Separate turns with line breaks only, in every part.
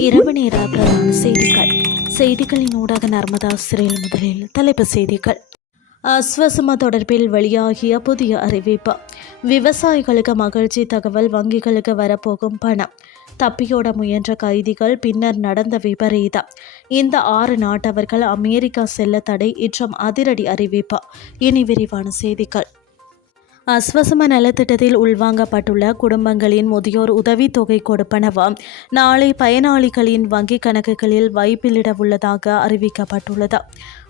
இரவு நேர பிரதான செய்திகள். செய்திகளின் ஊடாக நர்மதா சிறையில் முதலில் தலைப்பு செய்திகள். அஸ்வசம தொடர்பில் வெளியாகிய புதிய அறிவிப்பு. விவசாயிகளுக்கு மகிழ்ச்சி தகவல் வங்கிகளுக்கு வரப்போகும் பணம். தப்பியோட முயன்ற கைதிகள் பின்னர் நடந்த விபரீதம் இந்த ஆறு நாட்டவர்கள் அமெரிக்கா செல்ல தடை இன்றும் அதிரடி அறிவிப்பு. இனி விரிவான செய்திகள். அஸ்வசம நலத்திட்டத்தில் உள்வாங்கப்பட்டுள்ள குடும்பங்களின் முதியோர் உதவித்தொகை கொடுப்பனவு? நாளை பயனாளிகளின் வங்கிக் கணக்குகளில் வைப்பிலிட உள்ளதாக அறிவிக்கப்பட்டுள்ளது.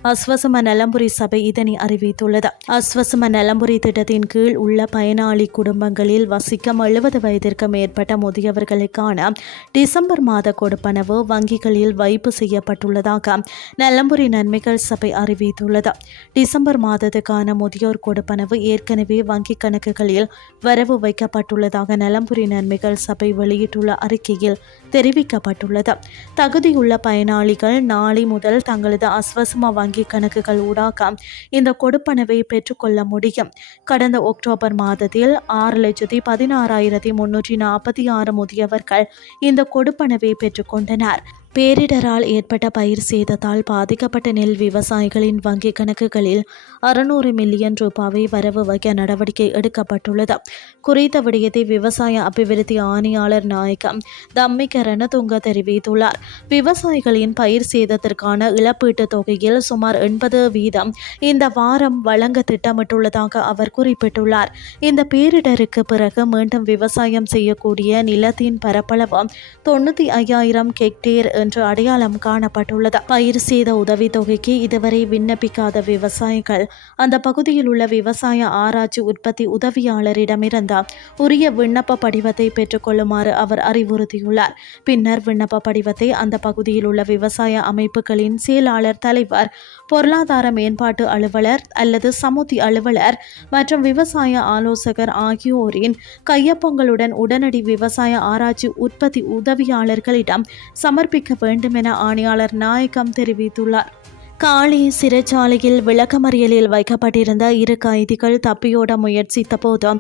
அஸ்வசம நலம்புரி சபை இதனை அறிவித்துள்ளது. அஸ்வசம நலம்புரி திட்டத்தின் கீழ் உள்ள பயனாளி குடும்பங்களில் வசிக்கும் எழுபது வயதிற்கு மேற்பட்ட முதியவர்களுக்கான டிசம்பர் மாத கொடுப்பனவு வங்கிகளில் வைப்பு செய்யப்பட்டுள்ளதாக நலம்புரி நன்மைகள் சபை அறிவித்துள்ளது. டிசம்பர் மாதத்துக்கான முதியோர் கொடுப்பனவு ஏற்கனவே வங்கிக் கணக்குகளில் வரவு வைக்கப்பட்டுள்ளதாக நலம்புரி நன்மைகள் சபை வெளியிட்டுள்ள அறிக்கையில் தெரிவிக்கப்பட்டுள்ளது. தகுதியுள்ள பயனாளிகள் நாளை முதல் தங்களது அஸ்வசம வங்கி கணக்குகள் ஊடாக இந்த கொடுப்பனவை பெற்றுக்கொள்ள முடியும். கடந்த அக்டோபர் மாதத்தில் ஆறு லட்சத்தி பதினாறாயிரத்தி முன்னூற்றி நாற்பத்தி ஆறு முதியவர்கள் இந்த கொடுப்பனவை பெற்றுக்கொண்டனர். பேரிடரால் ஏற்பட்ட பயிர் சேதத்தால் பாதிக்கப்பட்ட நெல் விவசாயிகளின் வங்கிக் கணக்குகளில் அறுநூறு மில்லியன் ரூபாவை வரவு வைக்க நடவடிக்கை எடுக்கப்பட்டுள்ளது. குறித்த விடயத்தை விவசாய அபிவிருத்தி ஆணையாளர் நாயகம் தம்மிக்க ரணதுங்க தெரிவித்துள்ளார். விவசாயிகளின் பயிர் சேதத்திற்கான இழப்பீட்டுத் தொகையில் சுமார் எண்பது வீதம் இந்த வாரம் வழங்க திட்டமிட்டுள்ளதாக அவர் குறிப்பிட்டுள்ளார். இந்த பேரிடருக்கு பிறகு மீண்டும் விவசாயம் செய்யக்கூடிய நிலத்தின் பரப்பளவு தொண்ணூற்றி ஐயாயிரம் ஹெக்டேர் என்று அடையாளம் காணப்பட்டுள்ளது. பயிர் சேத உதவித்தொகைக்கு இதுவரை விண்ணப்பிக்காத விவசாயிகள் அந்த பகுதியில் உள்ள விவசாய ஆராய்ச்சி உற்பத்தி உதவியாளரிடமிருந்து உரிய விண்ணப்ப படிவத்தை பெற்றுக்கொள்ளுமாறு அவர் அறிவுறுத்தியுள்ளார். பின்னர் விண்ணப்ப படிவத்தை அந்த பகுதியில் உள்ள விவசாய அமைப்புகளின் செயலாளர் தலைவர் பொருளாதார மேம்பாட்டு அலுவலர் அல்லது சமுத்தி அலுவலர் மற்றும் விவசாய ஆலோசகர் ஆகியோரின் கையொப்பங்களுடன் உடனடி விவசாய ஆராய்ச்சி உற்பத்தி உதவியாளர்களிடம் சமர்ப்பிக்க வேண்டும் என ஆணையாளர் நாயகம் தெரிவித்துள்ளார். காளி சிறைச்சாலையில் விளக்கமறியலில் வைக்கப்பட்டிருந்த இரு கைதிகள் தப்பியோட முயற்சித்த போது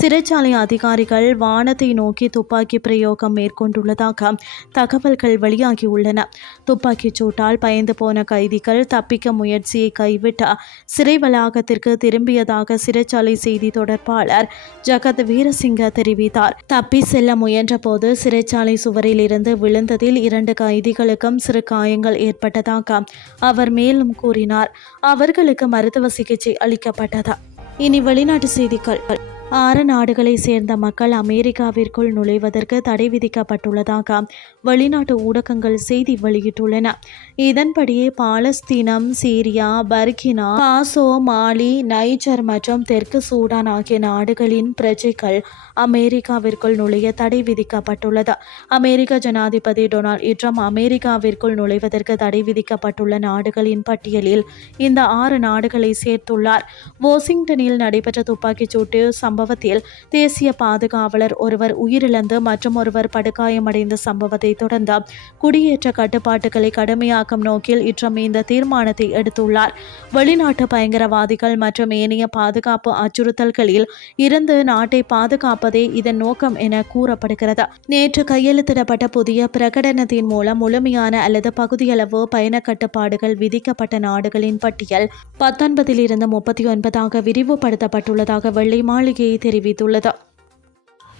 சிறைச்சாலை அதிகாரிகள் வானத்தை நோக்கி துப்பாக்கி பிரயோகம் மேற்கொண்டுள்ளதாக தகவல்கள் வெளியாகியுள்ளன. துப்பாக்கிச் சூட்டால் பயந்து போன கைதிகள் தப்பிக்க முயற்சியை கைவிட்டு சிறை வளாகத்திற்கு திரும்பியதாக சிறைச்சாலை செய்தி தொடர்பாளர் ஜகத் வீரசிங்க தெரிவித்தார். தப்பி செல்ல முயன்றபோது சிறைச்சாலை சுவரில் இருந்து விழுந்ததில் இரண்டு கைதிகளுக்கும் சிறு காயங்கள் ஏற்பட்டதாக அவர் மேலும் கூறினார். அவர்களுக்கு மருத்துவ சிகிச்சை அளிக்கப்பட்டதா? இனி வெளிநாட்டு செய்திகள். ஆறு நாடுகளை சேர்ந்த மக்கள் அமெரிக்காவிற்குள் நுழைவதற்கு தடை விதிக்கப்பட்டுள்ளதாக வெளிநாட்டு ஊடகங்கள் செய்தி வெளியிட்டுள்ளன. இதன்படியே பாலஸ்தீனம் Syria Burkina Faso Mali Niger மற்றும் தெற்கு சூடான் ஆகிய நாடுகளின் பிரஜைகள் அமெரிக்காவிற்குள் நுழைய தடை விதிக்கப்பட்டுள்ளது. அமெரிக்க ஜனாதிபதி டொனால்ட் ட்ரம்ப் அமெரிக்காவிற்குள் நுழைவதற்கு தடை விதிக்கப்பட்டுள்ள நாடுகளின் பட்டியலில் இந்த ஆறு நாடுகளை சேர்த்துள்ளார். வாஷிங்டனில் நடைபெற்ற துப்பாக்கிச் சூட்டு சம்பவத்தில் தேசிய பாதுகாவலர் ஒருவர் உயிரிழந்து மற்றும் ஒருவர் படுகாயமடைந்த சம்பவத்தை தொடர்ந்து குடியேற்ற கட்டுப்பாட்டுகளை கடுமையாக்கும் நோக்கில் இட்ரம் இந்த தீர்மானத்தை எடுத்துள்ளார். வெளிநாட்டு பயங்கரவாதிகள் மற்றும் ஏனைய பாதுகாப்பு அச்சுறுத்தல்களில் இருந்து நாட்டை பாதுகாப்பதே இதன் நோக்கம் என கூறப்படுகிறது. நேற்று கையெழுத்திடப்பட்ட புதிய பிரகடனத்தின் மூலம் முழுமையான அல்லது பகுதியளவு பயண கட்டுப்பாடுகள் விதிக்கப்பட்ட நாடுகளின் பட்டியல் பத்தொன்பதில் இருந்து முப்பத்தி ஒன்பதாக விரிவுபடுத்தப்பட்டுள்ளதாக வெள்ளை மாளிகை தெரிவித்துள்ளது.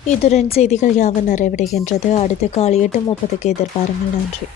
இத்துடன் செய்திகள் யாவும் நிறைவடைகின்றது. அடுத்த காலை எட்டு முப்பதுக்கு எதிர்பாருங்கள். நன்றி.